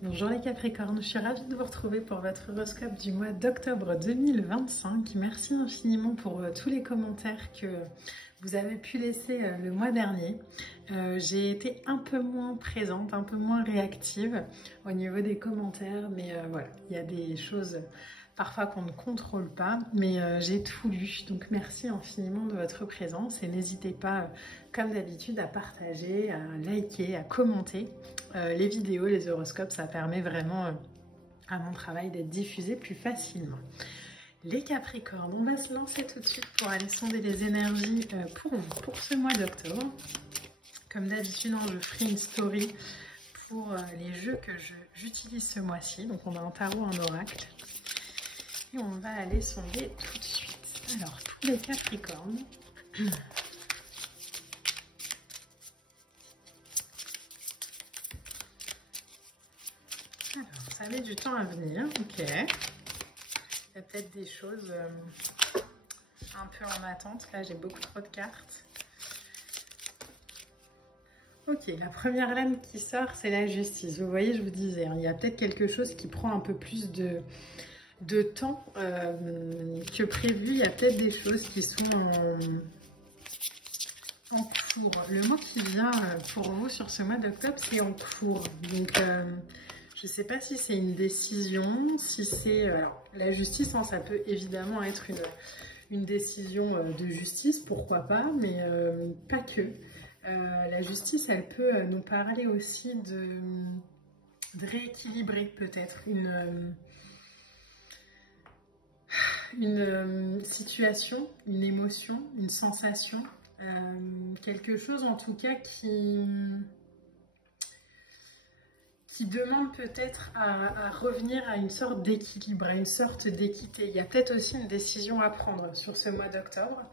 Bonjour les Capricornes, je suis ravie de vous retrouver pour votre horoscope du mois d'octobre 2025. Merci infiniment pour tous les commentaires que vous avez pu laisser le mois dernier. J'ai été un peu moins présente, un peu moins réactive au niveau des commentaires, mais voilà, il y a des choses parfois qu'on ne contrôle pas, mais j'ai tout lu, donc merci infiniment de votre présence et n'hésitez pas, comme d'habitude, à partager, à liker, à commenter les vidéos, les horoscopes, ça permet vraiment à mon travail d'être diffusé plus facilement. Les Capricornes, on va se lancer tout de suite pour aller sonder les énergies pour vous, pour ce mois d'octobre. Comme d'habitude, je ferai une story pour les jeux que j'utilise ce mois-ci. Donc on a un tarot, un oracle. Et on va aller sonder tout de suite. Alors, tous les Capricornes. Alors, ça met du temps à venir. Ok. Il y a peut-être des choses un peu en attente. Là, j'ai beaucoup trop de cartes. Ok, la première lame qui sort, c'est la justice. Vous voyez, je vous disais, il y a peut-être quelque chose qui prend un peu plus de temps que prévu. Il y a peut-être des choses qui sont en cours. Le mot qui vient pour vous sur ce mois d'octobre, c'est en cours. Donc, je ne sais pas si c'est une décision, si c'est... Alors, la justice, hein, ça peut évidemment être une décision de justice, pourquoi pas, mais pas que. La justice, elle peut nous parler aussi de rééquilibrer peut-être une situation, une émotion, une sensation, quelque chose en tout cas qui demande peut-être à revenir à une sorte d'équilibre, à une sorte d'équité. Il y a peut-être aussi une décision à prendre sur ce mois d'octobre,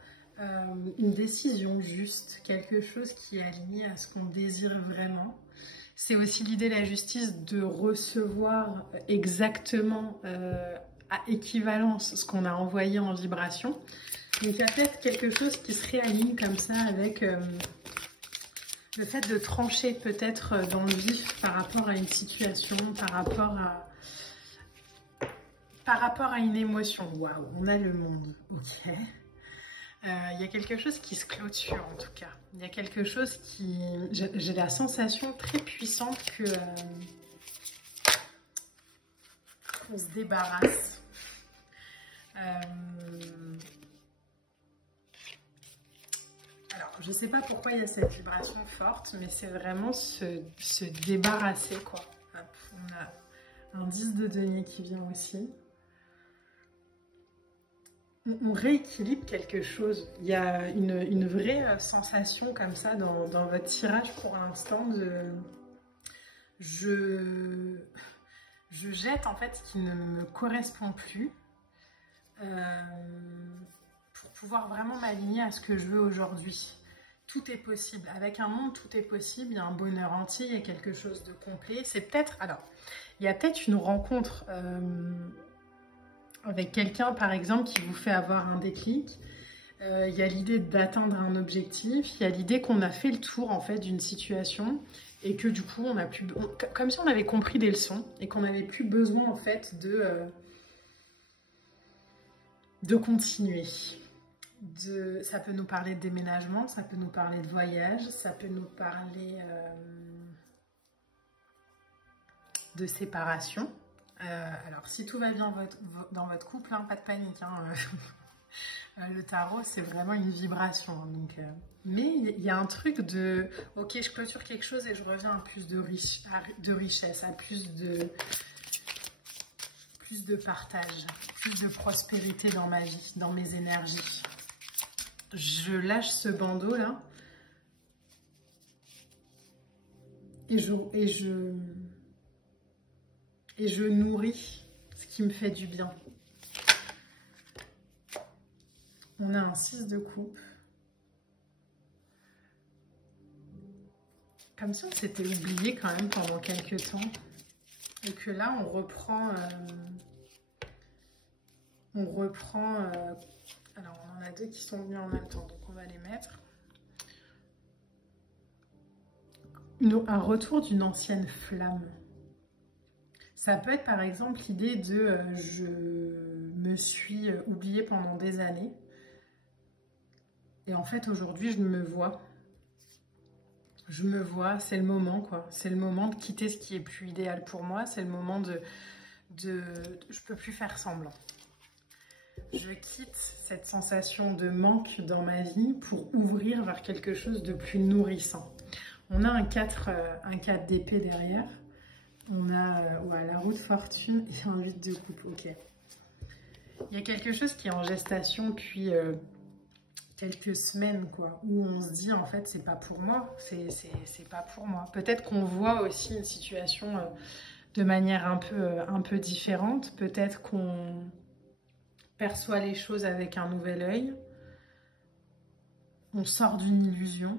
une décision juste, quelque chose qui est aligné à ce qu'on désire vraiment. C'est aussi l'idée de la justice de recevoir exactement à équivalence ce qu'on a envoyé en vibration. Donc il y a peut-être quelque chose qui se réaligne comme ça avec le fait de trancher peut-être dans le vif par rapport à une situation, par rapport à une émotion. Waouh, on a le monde, ok. Il y a quelque chose qui se clôture en tout cas. Il y a quelque chose qui... J'ai la sensation très puissante que qu'on se débarrasse. Alors, je ne sais pas pourquoi il y a cette vibration forte, mais c'est vraiment se débarrasser, quoi. Hop, on a un 10 de denier qui vient aussi. On rééquilibre quelque chose. Il y a une vraie sensation comme ça dans votre tirage pour l'instant de... Je jette en fait ce qui ne me correspond plus pour pouvoir vraiment m'aligner à ce que je veux aujourd'hui. Tout est possible. Avec un monde, tout est possible. Il y a un bonheur entier, il y a quelque chose de complet. C'est peut-être... Alors, il y a peut-être une rencontre avec quelqu'un, par exemple, qui vous fait avoir un déclic. Il y a l'idée d'atteindre un objectif. Il y a l'idée qu'on a fait le tour, en fait, d'une situation et que, du coup, on a plus... comme si on avait compris des leçons et qu'on n'avait plus besoin, en fait, de continuer. Ça peut nous parler de déménagement, ça peut nous parler de voyage, ça peut nous parler de séparation. Alors, si tout va bien dans votre couple, hein, pas de panique. Hein, le tarot, c'est vraiment une vibration. Hein, donc, mais il y a un truc de... Ok, je clôture quelque chose et je reviens à plus de richesse, à plus de partage, plus de prospérité dans ma vie, dans mes énergies. Je lâche ce bandeau là et je nourris ce qui me fait du bien. On a un 6 de coupe. Comme si on s'était oublié quand même pendant quelques temps. Et que là, on reprend... alors, on en a deux qui sont venus en même temps, donc on va les mettre. Un retour d'une ancienne flamme. Ça peut être par exemple l'idée de je me suis oubliée pendant des années et en fait aujourd'hui je me vois. Je me vois, c'est le moment quoi. C'est le moment de quitter ce qui est plus idéal pour moi. C'est le moment je peux plus faire semblant. Je quitte cette sensation de manque dans ma vie pour ouvrir vers quelque chose de plus nourrissant. On a un 4 d'épée derrière. On a ouais, la roue de fortune et un 8 de coupe. Ok. Il y a quelque chose qui est en gestation depuis quelques semaines, quoi, où on se dit en fait c'est pas pour moi, c'est pas pour moi. Peut-être qu'on voit aussi une situation de manière un peu différente. Peut-être qu'on perçoit les choses avec un nouvel œil. On sort d'une illusion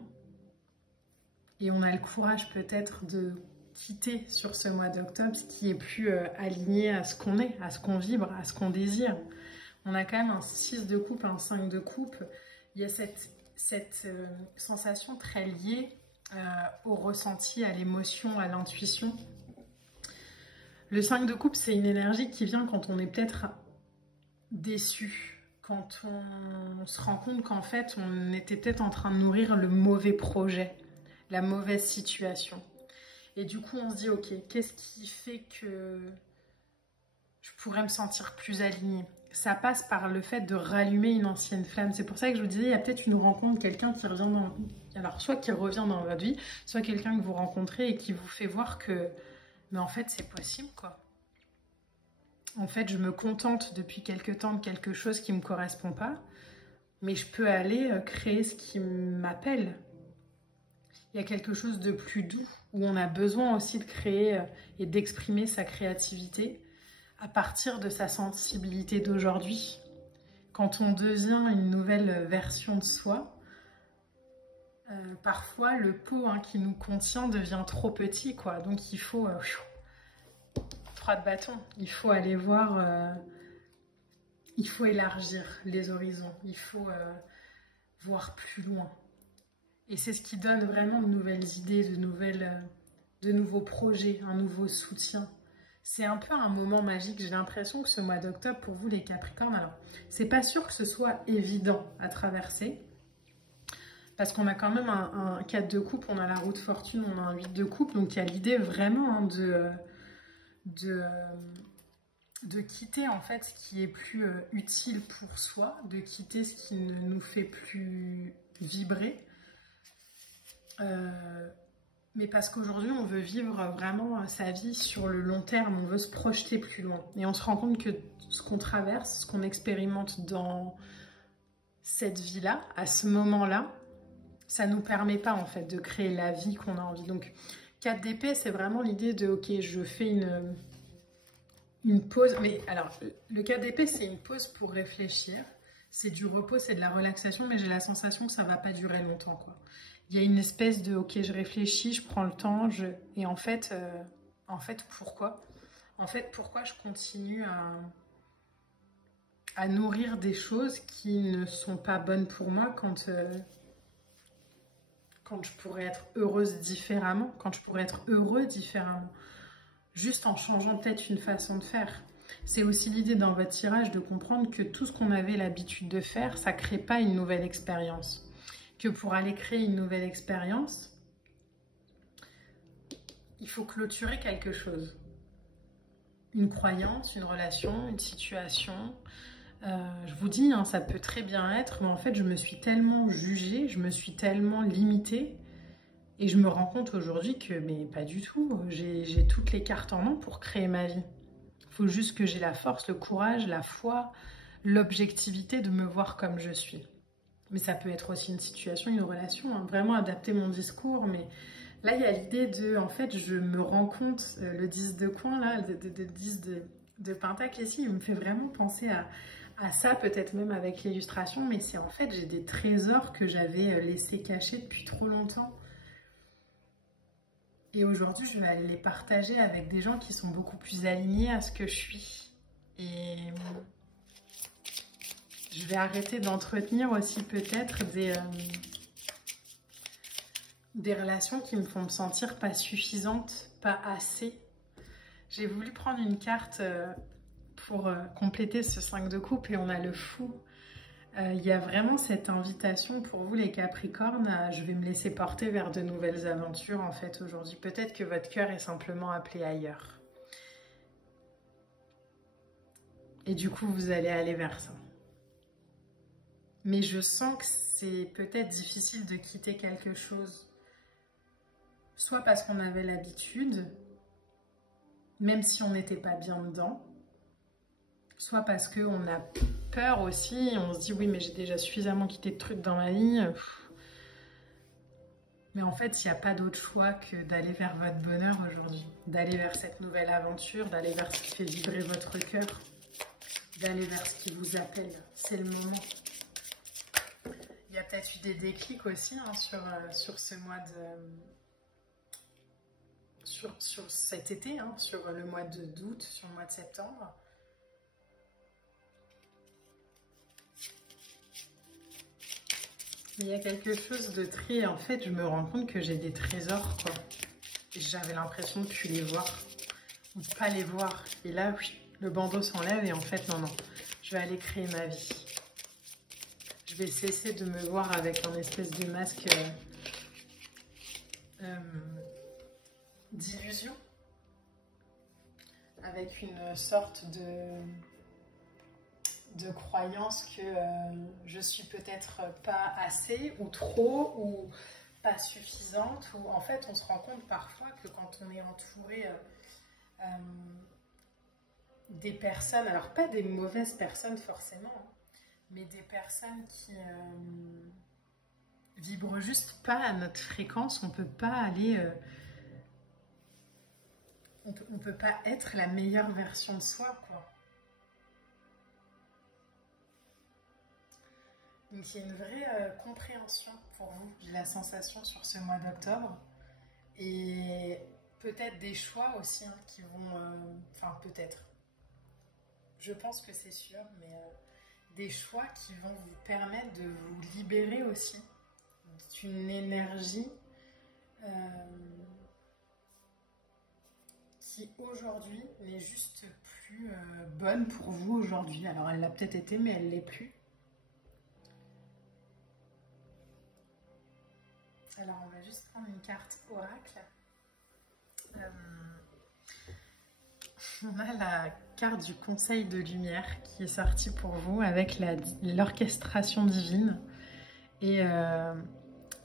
et on a le courage peut-être de quitter sur ce mois d'octobre ce qui est plus aligné à ce qu'on est, à ce qu'on vibre, à ce qu'on désire. On a quand même un 6 de coupe, un 5 de coupe. Il y a cette sensation très liée au ressenti, à l'émotion, à l'intuition. Le 5 de coupe, c'est une énergie qui vient quand on est peut-être déçu, quand on se rend compte qu'en fait, on était peut-être en train de nourrir le mauvais projet, la mauvaise situation. Et du coup, on se dit, ok, qu'est-ce qui fait que je pourrais me sentir plus alignée? Ça passe par le fait de rallumer une ancienne flamme. C'est pour ça que je vous disais, il y a peut-être une rencontre, quelqu'un qui revient dans... Alors, soit qui revient dans votre vie, soit quelqu'un que vous rencontrez et qui vous fait voir que... Mais en fait, c'est possible, quoi. En fait, je me contente depuis quelque temps de quelque chose qui ne me correspond pas, mais je peux aller créer ce qui m'appelle. Il y a quelque chose de plus doux, où on a besoin aussi de créer et d'exprimer sa créativité à partir de sa sensibilité d'aujourd'hui. Quand on devient une nouvelle version de soi, parfois le pot qui nous contient devient trop petit, quoi. Donc il faut 3 de bâton. Il faut aller voir, il faut élargir les horizons, il faut voir plus loin. Et c'est ce qui donne vraiment de nouvelles idées, de nouveaux projets, un nouveau soutien. C'est un peu un moment magique. J'ai l'impression que ce mois d'octobre, pour vous les Capricornes, alors c'est pas sûr que ce soit évident à traverser, parce qu'on a quand même un 4 de coupe, on a la roue de fortune, on a un 8 de coupe, donc il y a l'idée vraiment de quitter en fait ce qui est plus utile pour soi, de quitter ce qui ne nous fait plus vibrer. Mais parce qu'aujourd'hui, on veut vivre vraiment sa vie sur le long terme, on veut se projeter plus loin. Et on se rend compte que ce qu'on traverse, ce qu'on expérimente dans cette vie-là, à ce moment-là, ça ne nous permet pas en fait de créer la vie qu'on a envie. Donc 4 d'épée, c'est vraiment l'idée de ok, je fais une pause. Mais alors, le 4 d'épée, c'est une pause pour réfléchir. C'est du repos, c'est de la relaxation, mais j'ai la sensation que ça ne va pas durer longtemps, quoi. Il y a une espèce de ok, je réfléchis, je prends le temps, et en fait pourquoi? En fait, pourquoi je continue à nourrir des choses qui ne sont pas bonnes pour moi quand je pourrais être heureuse différemment, quand je pourrais être heureux différemment, juste en changeant peut-être une façon de faire. C'est aussi l'idée dans votre tirage de comprendre que tout ce qu'on avait l'habitude de faire, ça ne crée pas une nouvelle expérience. Que pour aller créer une nouvelle expérience, il faut clôturer quelque chose. Une croyance, une relation, une situation. Je vous dis, ça peut très bien être, mais en fait, je me suis tellement jugée, je me suis tellement limitée, et je me rends compte aujourd'hui que, mais pas du tout, j'ai toutes les cartes en main pour créer ma vie. Il faut juste que j'ai la force, le courage, la foi, l'objectivité de me voir comme je suis. Mais ça peut être aussi une situation, une relation, vraiment adapter mon discours. Mais là, il y a l'idée de, en fait, je me rends compte, le 10 de coin, là, le 10 de pentacle ici, il me fait vraiment penser à ça, peut-être même avec l'illustration. Mais c'est en fait, j'ai des trésors que j'avais laissés cachés depuis trop longtemps. Et aujourd'hui, je vais aller les partager avec des gens qui sont beaucoup plus alignés à ce que je suis. Et je vais arrêter d'entretenir aussi peut-être des relations qui me font me sentir pas suffisante, pas assez. J'ai voulu prendre une carte pour compléter ce 5 de coupe et on a le fou. Il y a vraiment cette invitation pour vous les Capricornes, je vais me laisser porter vers de nouvelles aventures en fait aujourd'hui. Peut-être que votre cœur est simplement appelé ailleurs. Et du coup, vous allez aller vers ça. Mais je sens que c'est peut-être difficile de quitter quelque chose. Soit parce qu'on avait l'habitude, même si on n'était pas bien dedans. Soit parce qu'on a peur aussi, on se dit oui mais j'ai déjà suffisamment quitté de trucs dans ma vie. Mais en fait, il n'y a pas d'autre choix que d'aller vers votre bonheur aujourd'hui. D'aller vers cette nouvelle aventure, d'aller vers ce qui fait vibrer votre cœur. D'aller vers ce qui vous appelle. C'est le moment. Il y a peut-être eu des déclics aussi hein, sur ce mois de... Sur cet été, hein, sur le mois d'août, sur le mois de septembre. Il y a quelque chose de très... En fait, je me rends compte que j'ai des trésors, quoi. J'avais l'impression de ne plus les voir, ou de ne pas les voir. Et là, oui, le bandeau s'enlève et en fait, non, non. Je vais aller créer ma vie. Je vais cesser de me voir avec un espèce de masque d'illusion. Avec une sorte de croyance que je suis peut-être pas assez ou trop ou pas suffisante, ou en fait on se rend compte parfois que quand on est entouré des personnes, alors pas des mauvaises personnes forcément, mais des personnes qui vibrent juste pas à notre fréquence, on peut pas aller on peut pas être la meilleure version de soi, quoi. Donc il y a une vraie compréhension pour vous, j'ai la sensation sur ce mois d'octobre. Et peut-être des choix aussi hein, qui vont... Enfin peut-être. Je pense que c'est sûr, mais des choix qui vont vous permettre de vous libérer aussi d'une énergie qui aujourd'hui n'est juste plus bonne pour vous aujourd'hui. Alors elle l'a peut-être été, mais elle ne l'est plus. Alors, on va juste prendre une carte oracle. On a la carte du conseil de lumière qui est sortie pour vous avec l'orchestration divine et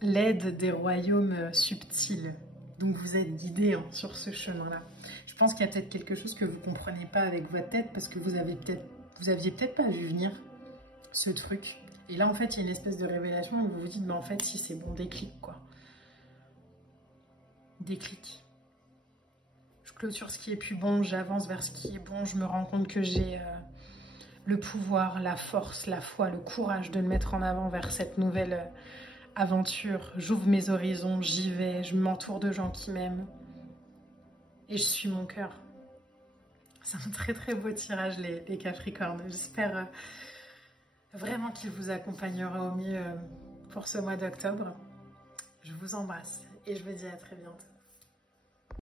l'aide des royaumes subtils. Donc, vous êtes guidé hein, sur ce chemin-là. Je pense qu'il y a peut-être quelque chose que vous ne comprenez pas avec votre tête parce que vous aviez peut-être pas vu venir ce truc. Et là, en fait, il y a une espèce de révélation où vous vous dites, mais en fait, si c'est bon, déclic, quoi. Déclic. Je clôture ce qui est plus bon, j'avance vers ce qui est bon, je me rends compte que j'ai le pouvoir, la force, la foi, le courage de me mettre en avant vers cette nouvelle aventure. J'ouvre mes horizons, j'y vais, je m'entoure de gens qui m'aiment. Et je suis mon cœur. C'est un très très beau tirage, les Capricornes. J'espère vraiment qu'il vous accompagnera au mieux pour ce mois d'octobre. Je vous embrasse et je vous dis à très bientôt.